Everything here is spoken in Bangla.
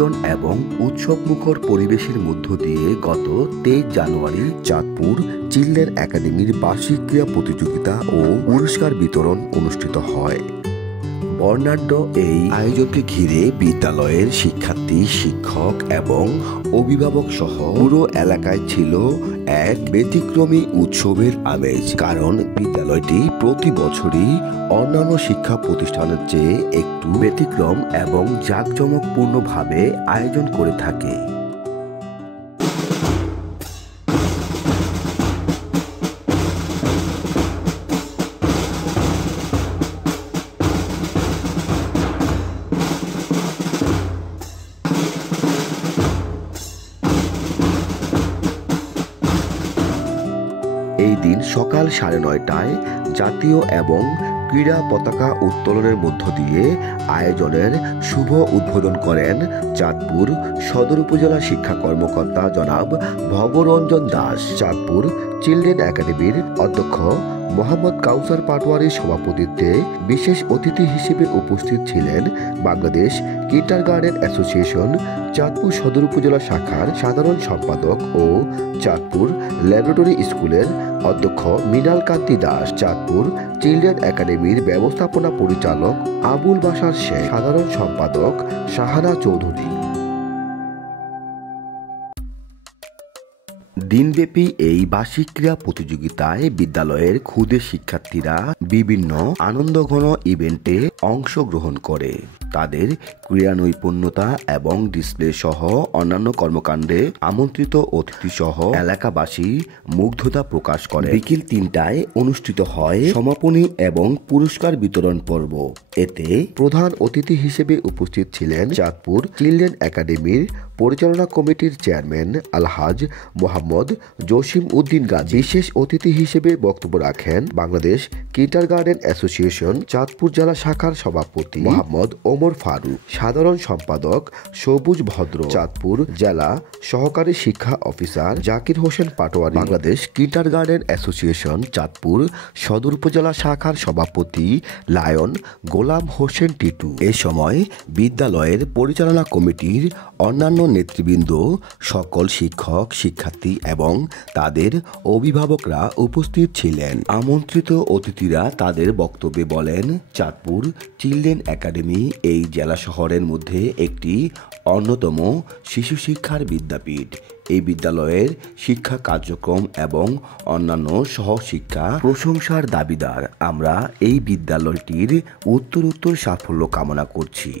আয়োজন এবং উৎসবমুখর পরিবেশের মধ্য দিয়ে গত 23 জানুয়ারি চাঁদপুর চিলড্রেন একাডেমির বার্ষিক ক্রীড়া প্রতিযোগিতা ও পুরস্কার বিতরণ অনুষ্ঠিত হয়। বর্ণাঢ্য এই আয়োজনকে ঘিরে বিদ্যালয়ের শিক্ষার্থী, শিক্ষক এবং অভিভাবক সহ পুরো এলাকায় ছিল এক ব্যতিক্রমী উৎসবের আমেজ। কারণ বিদ্যালয়টি প্রতি বছরই অন্যান্য শিক্ষা প্রতিষ্ঠানের চেয়ে একটু ব্যতিক্রম এবং জাঁকজমকপূর্ণভাবে আয়োজন করে থাকে। এই দিন সকাল 9:30টায় জাতীয় এবং ক্রীড়া পতাকা উত্তোলনের মধ্য দিয়ে আয়োজনের শুভ উদ্বোধন করেন চাঁদপুর সদর উপজেলা শিক্ষা কর্মকর্তা জনাব ভবরঞ্জন দাস। চাঁদপুর চিলড্রেন একাডেমির অধ্যক্ষ মোহাম্মদ কাউসার পাটোয়ারির সভাপতিত্বে বিশেষ অতিথি হিসেবে উপস্থিত ছিলেন বাংলাদেশ কিন্ডারগার্টেন অ্যাসোসিয়েশন চাঁদপুর সদর উপজেলা শাখার সাধারণ সম্পাদক ও চাঁদপুর ল্যাবরেটরি স্কুলের অধ্যক্ষ মৃণাল কান্তি দাস, চাঁদপুর চিলড্রেন একাডেমির ব্যবস্থাপনা পরিচালক আবুল বাশার শেখ, সাধারণ সম্পাদক শাহানা চৌধুরী। দিনব্যাপী এই বার্ষিক ক্রীড়া প্রতিযোগিতায় বিদ্যালয়ের ক্ষুদে শিক্ষার্থীরা বিভিন্ন আনন্দঘন ইভেন্টে অংশগ্রহণ করে তাদের ক্রীড়া নৈপুণ্যতা এবং ডিসপ্লে সহ অন্যান্য কর্মকাণ্ডে আমন্ত্রিত অতিথি সহ এলাকাবাসী মুগ্ধতা প্রকাশ করে। বিকেল 3টায় অনুষ্ঠিত হয় সমাপনী এবং পুরস্কার বিতরণ পর্ব। এতে প্রধান অতিথি হিসেবে উপস্থিত ছিলেন চাঁদপুর চিলড্রেন একাডেমির পরিচালনা কমিটির চেয়ারম্যান আলহাজ মোহাম্মদ জসিম উদ্দিন গাজী। বিশেষ অতিথি হিসেবে বক্তব্য রাখেন বাংলাদেশ কিন্ডারগার্টেন অ্যাসোসিয়েশন চাঁদপুর জেলা শাখার সভাপতি মোহাম্মদ ওমর ফারুক, সাধারণ সম্পাদক সবুজ ভদ্র, চাঁদপুর জেলা সহকারী শিক্ষা officer Zakir Hossain Patwari, Bangladesh kindergarten association Chandpur Sadar upazila শাখার সভাপতি লায়ন গোলাম হোসেন টিটু। এ সময় বিদ্যালয়ের পরিচালনা কমিটির অন্যান্য নেতৃবৃন্দ, সকল শিক্ষক, শিক্ষার্থী এবং তাদের অভিভাবকরা উপস্থিত ছিলেন। আমন্ত্রিত অতিথিরা তাদের বক্তব্যে বলেন, চাঁদপুর চিলড্রেন একাডেমি এই জেলা শহরের মধ্যে একটি অন্যতম শিশু শিক্ষার বিদ্যাপীঠ। এই বিদ্যালয়ের শিক্ষা কার্যক্রম এবং অন্যান্য সহশিক্ষা প্রশংসার দাবিদার। আমরা এই বিদ্যালয়টির উত্তরোত্তর সাফল্য কামনা করছি।